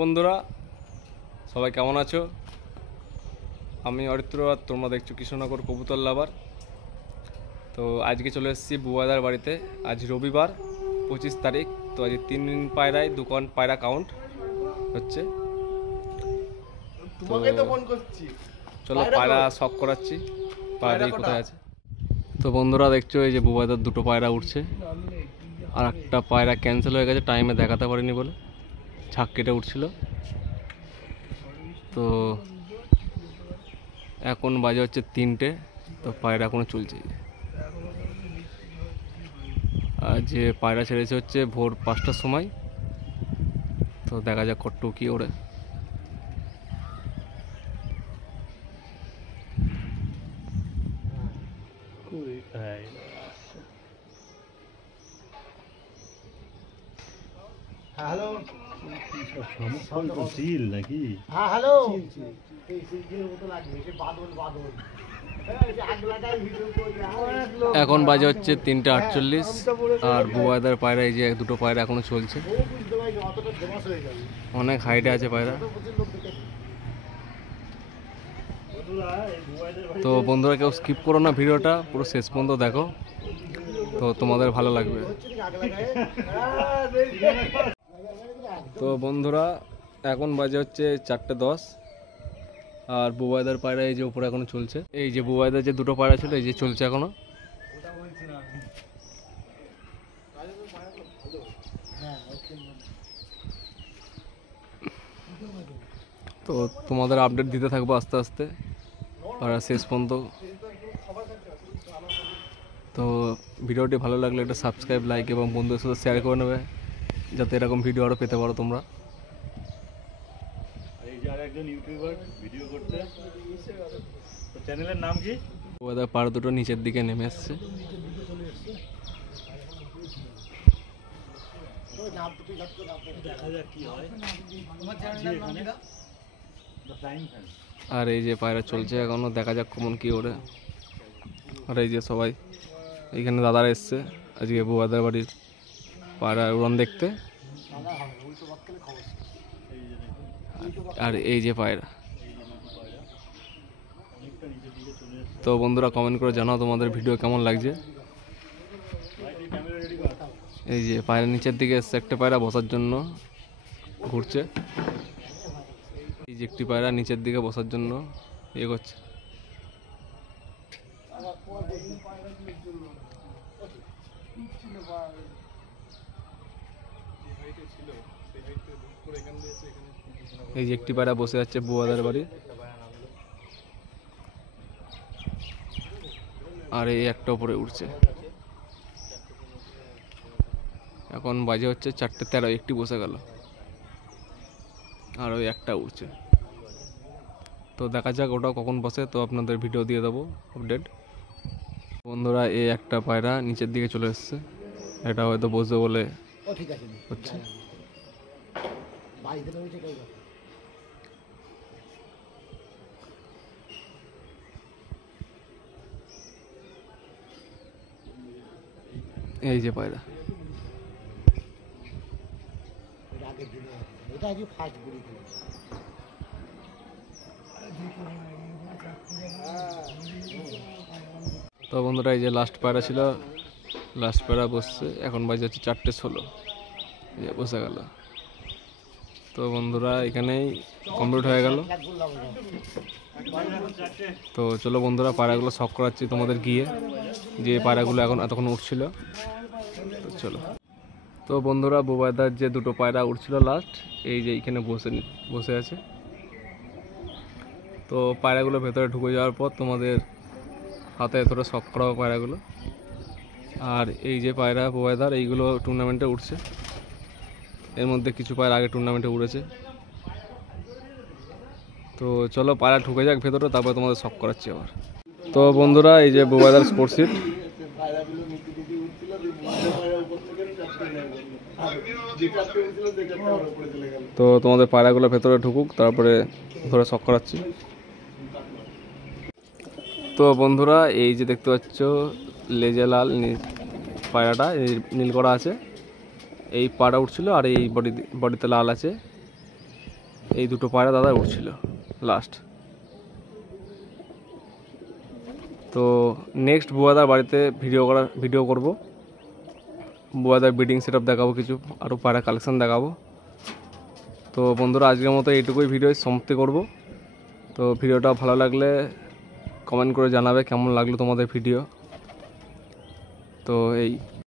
বন্ধুরা, সবাই কেমন আছো? আমি অরিত্র, আর তোমরা দেখছো কৃষ্ণনগর কবুতর লাভার। তো আজকে চলে এসেছি বুবাদার বাড়িতে। আজ রবিবার 25 তারিখ। তো আজ 3 দিন পায়রায় দোকান পায়রা কাউন্ট হচ্ছে। চলো পায়রা শখ করাচ্ছি, পায়রা কোথায় আছে। তো বন্ধুরা দেখছো, এই যে বুবাদার দুটো পায়রা উঠছে, আর একটা পায়রা ক্যান্সেল হয়ে গেছে, টাইমে দেখাতে পারিনি বলে ঝাঁক কেটে উঠছিল। তো এখন বাজে হচ্ছে 3টে, তো পায়রা এখনো চলছে। আর যে পায়রা ছেড়েছে হচ্ছে ভোর 5টার সময়। তো দেখা যাক কট্টু কি ওড়ে। হ্যালো চিল নাকি? হ্যাঁ হ্যালো এখন বাজে হচ্ছে 3:48, আর বুবাদার পায়রা এই যে দুটো পায়রা এখনো চলছে। অনেক হাইটে আছে পায়রা। তো বন্ধুরা কেউ স্কিপ করো না, ভিডিওটা পুরো শেষ পর্যন্ত দেখো, তো তোমাদের ভালো লাগবে। তো বন্ধুরা এখন বাজে হচ্ছে 4:10, আর বুবাইদার পায়রা এই যে উপরে এখনো চলছে। এই যে বুবাইদার যে দুটো পায়রা ছিল এই যে চলছে এখনো। তো তোমাদের আপডেট দিতে থাকবো আস্তে আস্তে পায়রা শেষ পর্যন্ত। তো ভিডিওটি ভালো লাগলে একটা সাবস্ক্রাইব, লাইক এবং বন্ধুদের সাথে শেয়ার করে নেবে, যাতে এরকম ভিডিও আরও পেতে পারো তোমরা। এই যে আরেকজন ইউটিউবার ভিডিও করতে, তো চ্যানেলের নাম কি? ওদের পাড়া দুটো নিচের দিকে নেমে এসছে। দেখা যাক কি হয়। আর এই যে পায়রা চলছে এখনো, দেখা যাক কেমন কি ওরে। আর এই যে সবাই এইখানে দাদারা এসছে আজকে বুবাদার বাড়ির পায়রা উড়ান দেখতে। আর এই যে পায়রা। তো বন্ধুরা কমেন্ট করে জানাও তোমাদের ভিডিও কেমন লাগছে। এই যে পায়রা নিচের দিকে এসছে, একটা পায়রা বসার জন্য ঘুরছে। এই যে একটি পায়রা নিচের দিকে বসার জন্য ইয়ে করছে। এই যে একটি পায়রা বসে আছে বুবাদার বাড়ি, আর এই একটা উপরে উঠছে। এখন বাজে হচ্ছে 4:13, একটি বসে গেল, আর ওই একটা উঠছে। তো দেখা যাক ওটা কখন বসে, তো আপনাদের ভিডিও দিয়ে দেবো আপডেট। বন্ধুরা এই একটা পায়রা নিচের দিকে চলে এসছে, এটা হয়তো বসবে বলে হচ্ছে। এই যে পায়রা। তো বন্ধুরা এই যে লাস্ট পায়রা ছিল, লাস্ট পায়রা বসছে। এখন বাজে হচ্ছে 4:16, বসে গেল। তো বন্ধুরা এখানেই কমপ্লিট হয়ে গেল। তো চলো বন্ধুরা পায়রাগুলো শখ করাচ্ছি তোমাদের গিয়ে, যে পায়রাগুলো এখন এতক্ষণ উঠছিল। তো চলো। তো বন্ধুরা বুবাইদার যে দুটো পায়রা উঠছিল লাস্ট, এই যে এইখানে বসে আছে। তো পায়রাগুলো ভেতরে ঢুকে যাওয়ার পর তোমাদের হাতে ধরে শখ করাবো পায়রাগুলো। আর এই যে পায়রা বুবাইদার এইগুলো টুর্নামেন্টে উঠছে, এর মধ্যে কিছু পায়রা আগে টুর্নামেন্টে উড়েছে। তো চলো পায়রা ঢুকে যাক ভেতরে, তারপরে তোমাদের শখ করাচ্ছি আবার। তো বন্ধুরা এই যে বুবাইদার স্পোর্টস সিট। তো তোমাদের পায়রাগুলো ভেতরে ঢুকুক, তারপরে ধরে শখ করাচ্ছি। তো বন্ধুরা এই যে দেখতে পাচ্ছ লেজে লাল পায়রাটা, এই নীল করা আছে, এই পাড়া উঠছিল, আর এই বডিতে লাল আছে। এই দুটো পায়রা দাদা উঠছিল লাস্ট। তো নেক্সট বুয়াদার বাড়িতে ভিডিও করব, বুয়াদার ব্রিডিং সেট আপ দেখাবো, কিছু আরও পায়রা কালেকশন দেখাবো। তো বন্ধুরা আজকের মতো এইটুকুই ভিডিও সমাপ্তি করব। তো ভিডিওটা ভালো লাগলে কমেন্ট করে জানাবে কেমন লাগলো তোমাদের ভিডিও। তো এই